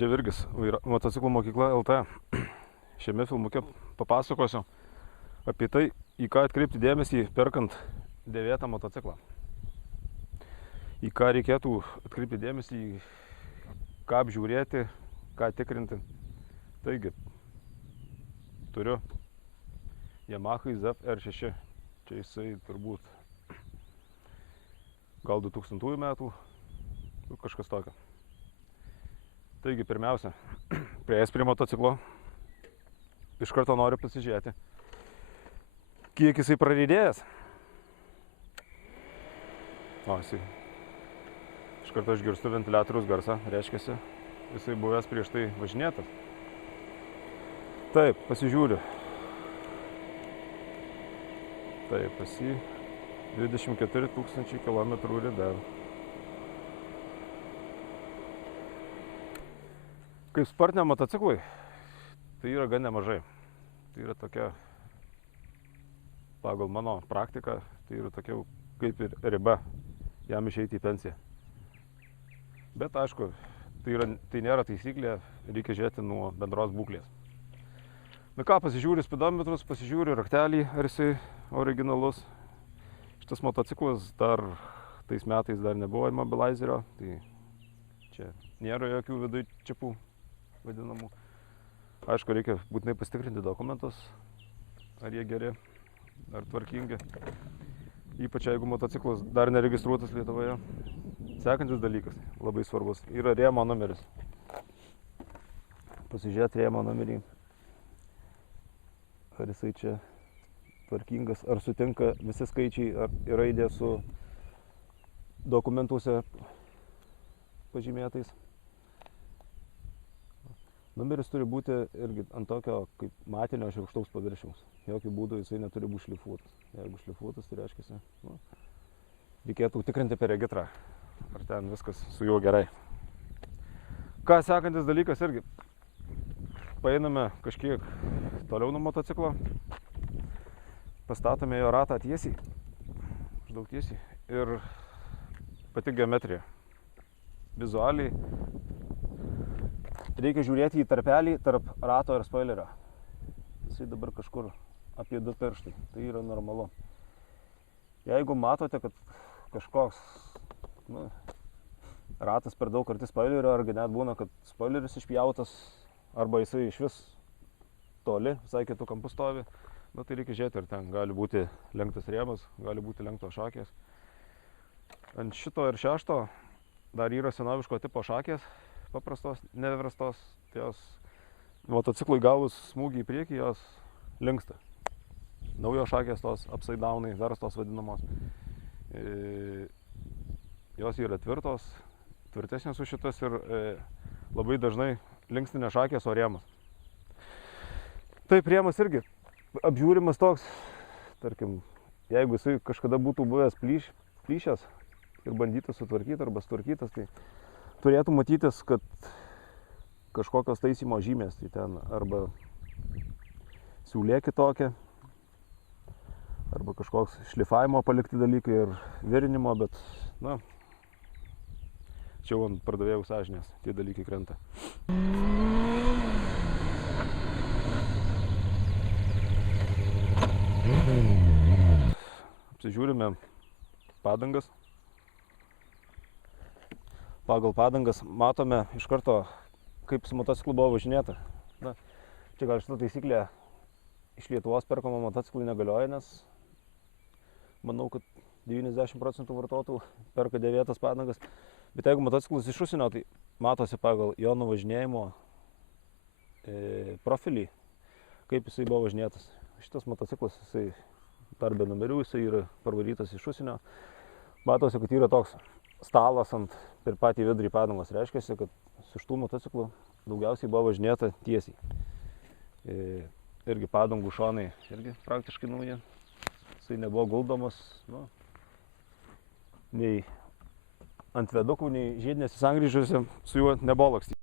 Čia Virgis, motociklų mokykla LT. Šiame filmuke papasakosiu apie tai, į ką atkreipti dėmesį perkant dėvėtą motociklą. Į ką reikėtų atkreipti dėmesį, ką apžiūrėti, ką tikrinti. Taigi, turiu Yamaha ZF R6. Čia jisai turbūt gal 2000 metų, kažkas tokio. Taigi, pirmiausia, prieėjęs prie motociklo, iš karto noriu pasižiūrėti, kiek jisai praridėjęs. Iš karto išgirstu ventiliatoriaus garsą, reiškiasi, jisai buvęs prieš tai važinėtas. Taip, pasižiūriu. Taip, pas jį 24 000 km rida. Kaip sportiniam motociklui, tai yra gan nemažai. Tai yra tokia, pagal mano praktiką, tai yra tokia kaip ir riba jam išeiti į pensiją. Bet aišku, tai nėra taisyklė, reikia žiūrėti nuo bendros būklės. Na ką, pasižiūriu spidometrus, pasižiūriu raktelį, ar jisai originalus. Šitas motociklas dar tais metais dar nebuvo immobilizerio, tai čia nėra jokių viduj čipų vadinamų. Aišku, reikia būtinai pasitikrinti dokumentus, ar jie geri, ar tvarkingi. Ypač jeigu motociklas dar neregistruotas Lietuvoje. Sekantis dalykas, labai svarbus, yra rėmo numeris. Pasižiūrėti rėmo numerį, ar jisai čia tvarkingas, ar sutinka visi skaičiai, ar raidė su dokumentuose pažymėtais. Numeris turi būti irgi ant tokio kaip matinio šiurkštaus paviršiaus. Jokių būdų jisai neturi būti šlifuotas. Jeigu šlifuotas, tai reiškia, reikėtų tikrinti per regitrą, ar ten viskas su juo gerai. Ką sekantis dalykas irgi, paeiname kažkiek toliau nuo motociklo, pastatome jo ratą tiesiai, maždaug tiesiai, ir pati geometrija. Vizualiai reikia žiūrėti į tarpelį tarp rato ir spoilerio. Jisai dabar kažkur apie 2 pirštai, tai yra normalu. Jeigu matote, kad kažkoks ratas per daug arti spoilerio, argi net būna, kad spoileris išpjautas, arba jisai iš vis toli, visai kitų kampų stovi, tai reikia žiūrėti, ar ten gali būti lenktas rėmas, gali būti lenktos šakės. Ant šito ir šešto dar yra senoviško tipo šakės, paprastos, neverstos, tai jos motociklui gavus smūgį į priekį, jos linksta. Naujos šakės tos upside downai, verstos vadinamos. Jos yra tvirtos, tvirtesnės už šitas ir labai dažnai linkstinė šakės, o rėmas. Taip, rėmas irgi apžiūrimas toks, tarkim, jeigu jisai kažkada būtų buvęs plyšęs ir bandytas sutvarkyti arba sutvarkytas, tai turėtų matytis, kad kažkokios taisymo žymės, tai ten arba siūlė kitokia, arba kažkoks šlifavimo palikti dalykai ir virinimo, bet, čia jau ant pardavėjų sąžinės tie dalykai krenta. Apsižiūrime padangas. Pagal padangas matome iš karto, kaip su motociklu buvo važinėta. Čia gal šita taisyklė iš Lietuvos perkamo motociklų negalioja, nes manau, kad 90% vartotojų perka dėvėtas padangas. Bet jeigu motociklas iš užsienio, tai matosi pagal jo nuvažinėjimo profilį, kaip jisai buvo važinėtas. Šitas motociklas, jisai dar be numerių, jisai yra parvarytas iš užsienio. Matosi, kad yra toks stalas per patį vidurį padangos. Reiškia, kad su šitų motociklų daugiausiai buvo važinėta tiesiai. Irgi padangų šonai irgi praktiškai nauji. Jisai nebuvo guldomas nei ant vedukų, nei žiedinėse sankryžose, su juo nebuvo lakstyti.